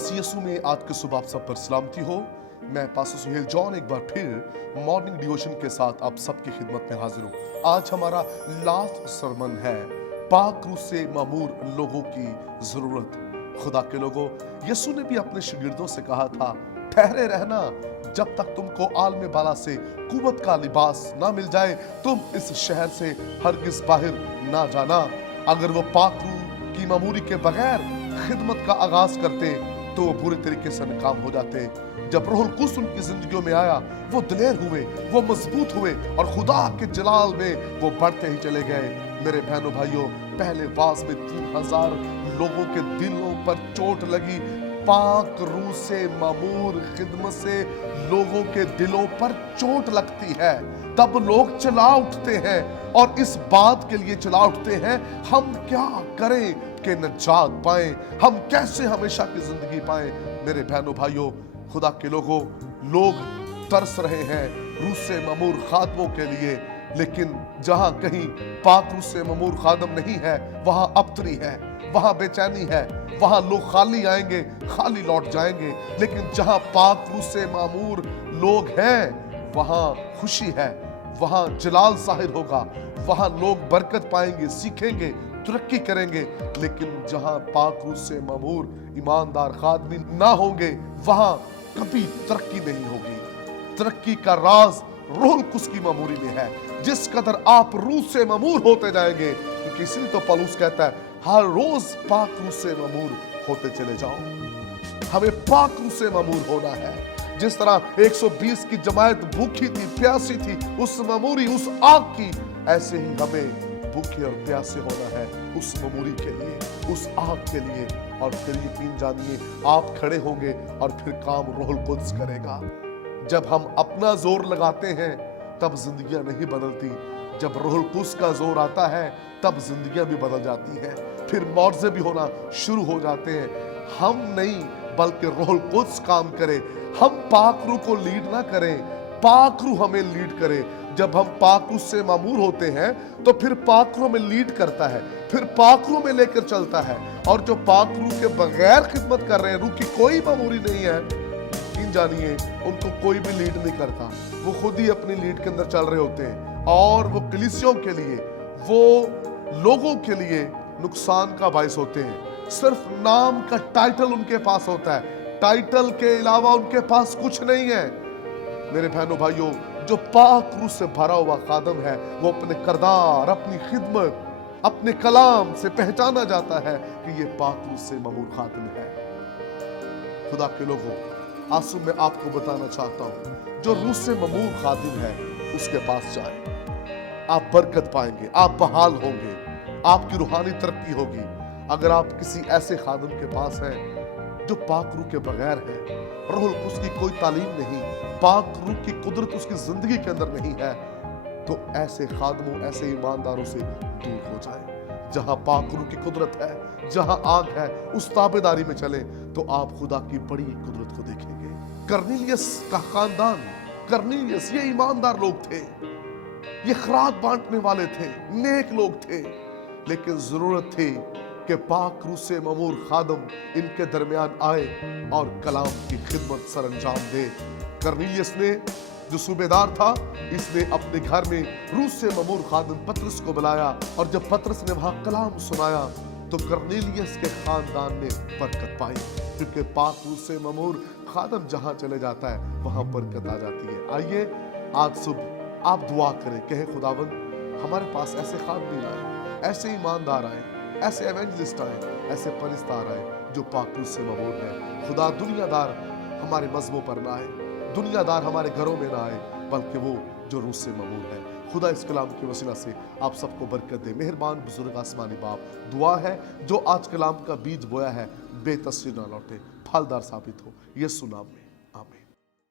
मसीह यीशु में आज की सुबह आप सब पर सलामती हो। मैं पास्टर सुहेल जॉन एक बार फिर मॉर्निंग डिवोशन के साथ आप सबकी खिदमत में हाजिर हूँ। आज हमारा लास्ट सरमन है, पाक रूह से मामूर लोगों की जरूरत। खुदा के लोगों, यीशु ने भी अपने शागिर्दों से कहा था, ठहरे रहना जब तक तुमको आलम बाला से कुव्वत का लिबास ना मिल जाए। तुम इस शहर से हरगिज बाहर ना जाना। अगर वो पाक रूह की मामूरी के बगैर खिदमत का आगाज करते तो वो बुरे तरीके से नाकाम हो जाते। जब रूहुल कुद्स उनकी जिंदगियों में आया, वो दिलेर हुए, वो मजबूत हुए और खुदा के जलाल में वो बढ़ते ही चले गए। मेरे बहनों भाइयों, पहले वाज में 3000 लोगों के दिलों पर चोट लगी। पाक रूह से मामूर खिदमत से लोगों के दिलों पर चोट लगती है, तब लोग चला उठते हैं और इस बात के लिए चला उठते हैं, हम क्या करें कि नजात पाएं, हम कैसे हमेशा की जिंदगी पाएं। मेरे बहनों भाइयों, खुदा के लोगों, लोग तरस रहे हैं रूह से मामूर खादमों के लिए, लेकिन जहां कहीं पाक रूह से मामूर खादम नहीं है, वहां अबतरी है, वहां बेचैनी है, वहां लोग खाली आएंगे, खाली लौट जाएंगे। लेकिन जहां पाक रूह से मामूर लोग हैं, वहां खुशी है, वहां जलाल ज़ाहिर होगा, वहां लोग बरकत पाएंगे, सीखेंगे, तरक्की करेंगे। लेकिन जहां पाक रूह से मामूर ईमानदार खादमीन ना होंगे, वहां कभी तरक्की नहीं होगी। तरक्की का राज रूहुल कुद्स की मामूरी में है। जिस कदर आप रूह से मामूर होते जाएंगे, क्योंकि इसलिए तो पौलुस कहता है, हर रोज पाक रूह से मामूर होते चले जाओ। हमें पाक रूह से मामूर होना है। जिस तरह 120 की जमात भूखी थी, प्यासी थी, उस मामूरी, उस आग की, ऐसे ही हमें भूखे और प्यासे होना है उस मामूरी के लिए, उस आग के लिए। और फिर यकीन जानिए, आप खड़े होंगे और फिर काम रूहुल कुद्स करेगा। जब हम अपना जोर लगाते हैं तब जिंदगियां नहीं बदलती, जब रूहुल कुद्स का जोर आता है तब जिंदगियां भी बदल जाती हैं, फिर मौजज़े भी होना शुरू हो जाते हैं। हम नहीं बल्कि रूहुल कुद्स काम करे। हम पाक रूह को लीड ना करें, पाक रूह हमें लीड करे। जब हम पाक रूह से मामूर होते हैं तो फिर पाक रूह में लीड करता है, फिर पाक रूह में लेकर चलता है। और जो पाक रूह के बगैर खिदमत कर रहे हैं, रूह की कोई मामूरी नहीं है, इन जानिए उनको कोई भी लीड नहीं करता, वो खुद ही अपनी लीड के अंदर चल रहे होते हैं। और वो कलीसियों के लिए, वो लोगों के लिए नुकसान का बायस होते हैं। सिर्फ नाम का टाइटल उनके पास होता है, टाइटल के अलावा उनके पास कुछ नहीं है। मेरे बहनों भाइयों, जो पाक रूह से भरा हुआ खादम है, वो अपने करदार, अपनी खिदमत, अपने कलाम से पहचाना जाता है कि ये पाक रूह से मामूर खादम है। खुदा के लोगों, आंसू में आपको बताना चाहता हूं, जो रूह से मामूर खादिम है उसके पास जाए, आप बरकत पाएंगे, आप बहाल होंगे, आपकी रूहानी तरक्की होगी। अगर आप किसी ऐसे खादिम के पास हैं जो पाक रूह के बगैर है, रूहुल कुद्स की कोई तालीम नहीं, पाक रूह की कुदरत उसकी जिंदगी के अंदर नहीं है, तो ऐसे खादमों, ऐसे ईमानदारों से दूर हो जाए। जहां पाक रूह की कुदरत है, जहां आग है, उस ताबेदारी में चले तो आप खुदा की बड़ी कुदरत को देखेंगे। करनीलियस का खानदान, करनीलियस, ये ईमानदार लोग थे, ये खरात बांटने वाले थे, नेक लोग थे, लेकिन जरूरत थी कि पाक रूह से मामूर खादम इनके दरमियान आए और कलाम की खिदमत सरअंजाम दे। करनीलियस ने, जो सूबेदार था, इसने अपने घर में रूह से मामूर खादम पतरस को बुलाया, और जब पतरस ने वहां कलाम सुनाया तो करनीलियस के खानदान ने बरकत पाई, क्योंकि पाक रूह से मामूर खादम जहां चले जाता है वहां बरकत आ जाती है। आइए आज सुबह आप दुआ करें, कहे खुदावंद हमारे पास ऐसे खादमीन आए, ऐसे ईमानदार आए, ऐसे एवेंजलिस्ट आए, ऐसे परिस्तार आए जो पाक रूह से मामूर है। खुदा दुनियादार हमारे मजहबों पर ना आए, दुनियादार हमारे घरों में ना आए, बल्कि वो जो रूह से मामूर है। खुदा इस कलाम के वसीला से आप सबको बरकत दे। मेहरबान बुजुर्ग आसमानी बाप, दुआ है जो आज कलाम का बीज बोया है बेतस्वीर ना लौटे, फलदार साबित हो, यीशु नाम में।